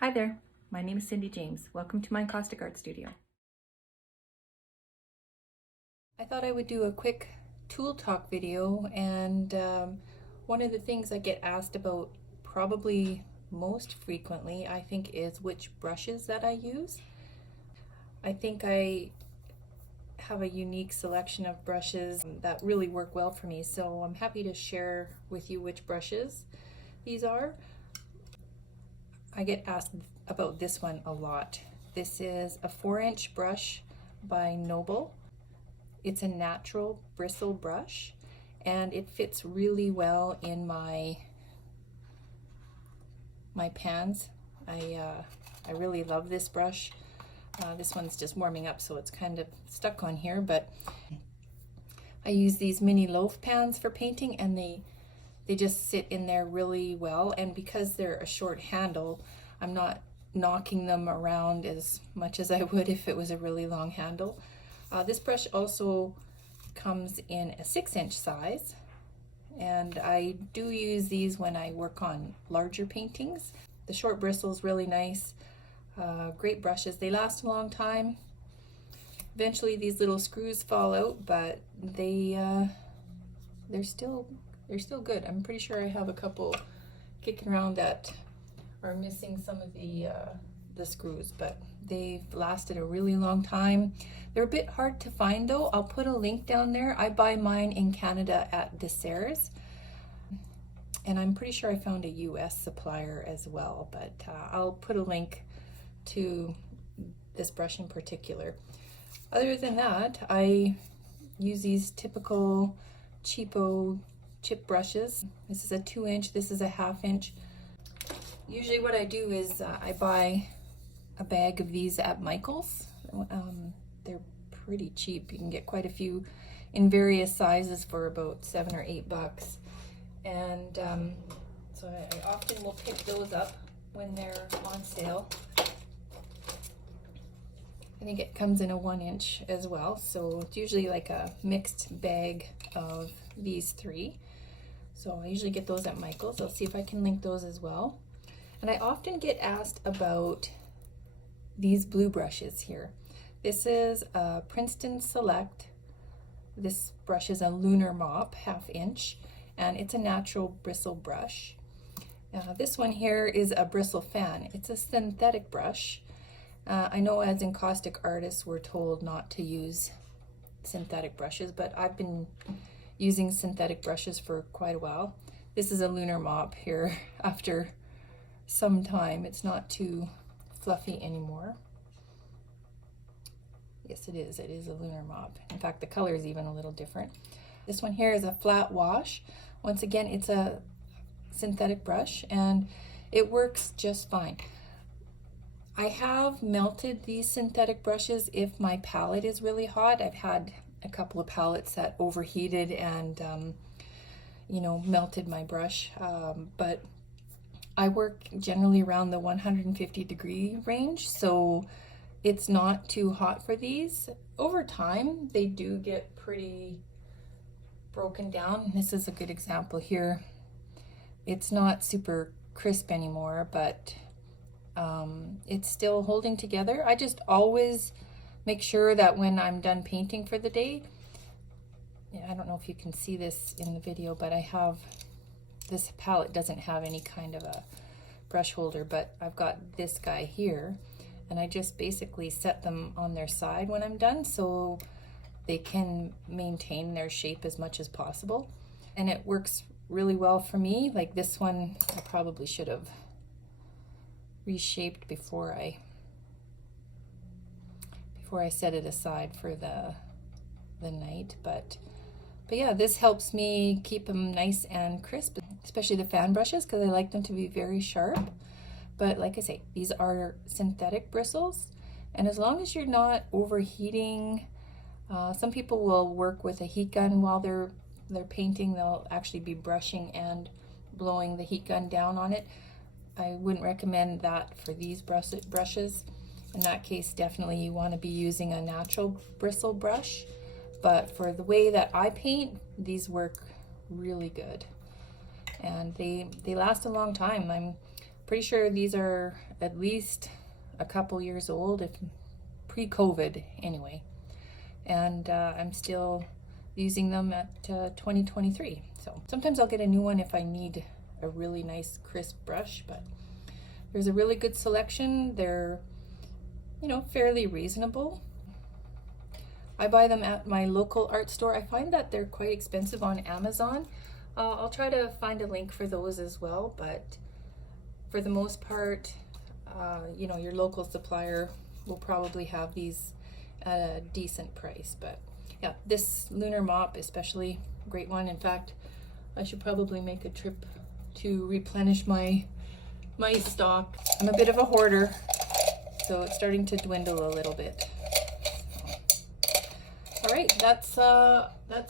Hi there, my name is Cindy James. Welcome to my Encaustic art studio. I thought I would do a quick tool talk video, and one of the things I get asked about probably most frequently, I think, is which brushes that I use. I think I have a unique selection of brushes that really work well for me, so I'm happy to share with you which brushes these are. I get asked about this one a lot. This is a 4-inch brush by Noble. It's a natural bristle brush, and it fits really well in my pans. I really love this brush. This one's just warming up, so it's kind of stuck on here, but I use these mini loaf pans for painting, and they just sit in there really well, and because they're a short handle, I'm not knocking them around as much as I would if it was a really long handle. This brush also comes in a 6-inch size, and I do use these when I work on larger paintings. The short bristle is really nice. Great brushes. They last a long time. Eventually these little screws fall out, but they're still good. I'm pretty sure I have a couple kicking around that are missing some of the screws, but they've lasted a really long time. They're a bit hard to find though. I'll put a link down there. I buy mine in Canada at Desserts, and I'm pretty sure I found a US supplier as well, but I'll put a link to this brush in particular. Other than that, I use these typical cheapo chip brushes. This is a 2-inch, this is a 1/2 inch. Usually what I do is I buy a bag of these at Michael's. They're pretty cheap. You can get quite a few in various sizes for about $7 or $8. And so I often will pick those up when they're on sale. I think it comes in a 1-inch as well, so it's usually like a mixed bag of these 3. So I usually get those at Michael's. I'll see if I can link those as well. And I often get asked about these blue brushes here. This is a Princeton Select. This brush is a lunar mop, 1/2 inch, and it's a natural bristle brush. This one here is a bristle fan. It's a synthetic brush. I know as encaustic artists we're told not to use synthetic brushes, but I've been using synthetic brushes for quite a while. This is a lunar mop here after some time. It's not too fluffy anymore. Yes, it is a lunar mop. In fact, the color is even a little different. This one here is a flat wash. Once again, it's a synthetic brush, and it works just fine. I have melted these synthetic brushes if my palette is really hot. I've had a couple of palettes that overheated and melted my brush, but I work generally around the 150-degree range, so it's not too hot for these. Over time, they do get pretty broken down. This is a good example here. It's not super crisp anymore, but it's still holding together. I just always make sure that when I'm done painting for the day, I don't know if you can see this in the video, but I have, this palette doesn't have any kind of a brush holder, but I've got this guy here, and I just basically set them on their side when I'm done so they can maintain their shape as much as possible. And it works really well for me. Like this one, I probably should have reshaped before I set it aside for the night, but yeah, this helps me keep them nice and crisp, especially the fan brushes, because I like them to be very sharp. But like I say, these are synthetic bristles, and as long as you're not overheating, some people will work with a heat gun while they're painting. They'll actually be brushing and blowing the heat gun down on it. I wouldn't recommend that for these brushes. In that case, definitely you want to be using a natural bristle brush. But for the way that I paint, these work really good. And they last a long time. I'm Pretty sure these are at least a couple years old, if pre-COVID anyway. And I'm still using them at 2023. So sometimes I'll get a new one if I need a really nice crisp brush, but there's a really good selection. They're, you know, fairly reasonable. I buy them at my local art store. I find that they're quite expensive on Amazon. I'll try to find a link for those as well, but for the most part, you know, your local supplier will probably have these at a decent price. But yeah, this lunar mop especially, great one. In fact, I should probably make a trip to replenish my stock. I'm a bit of a hoarder, so it's starting to dwindle a little bit. All right, that's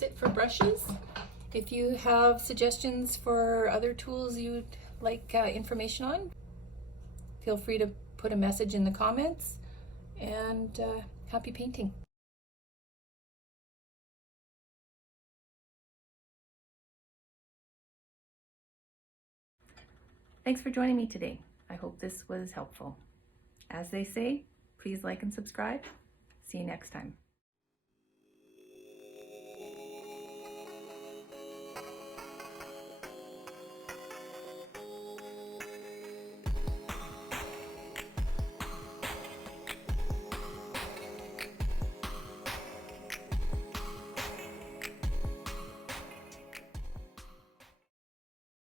it for brushes. If you have suggestions for other tools you'd like information on, feel free to put a message in the comments, and happy painting. Thanks for joining me today. I hope this was helpful. As they say, please like and subscribe. See you next time.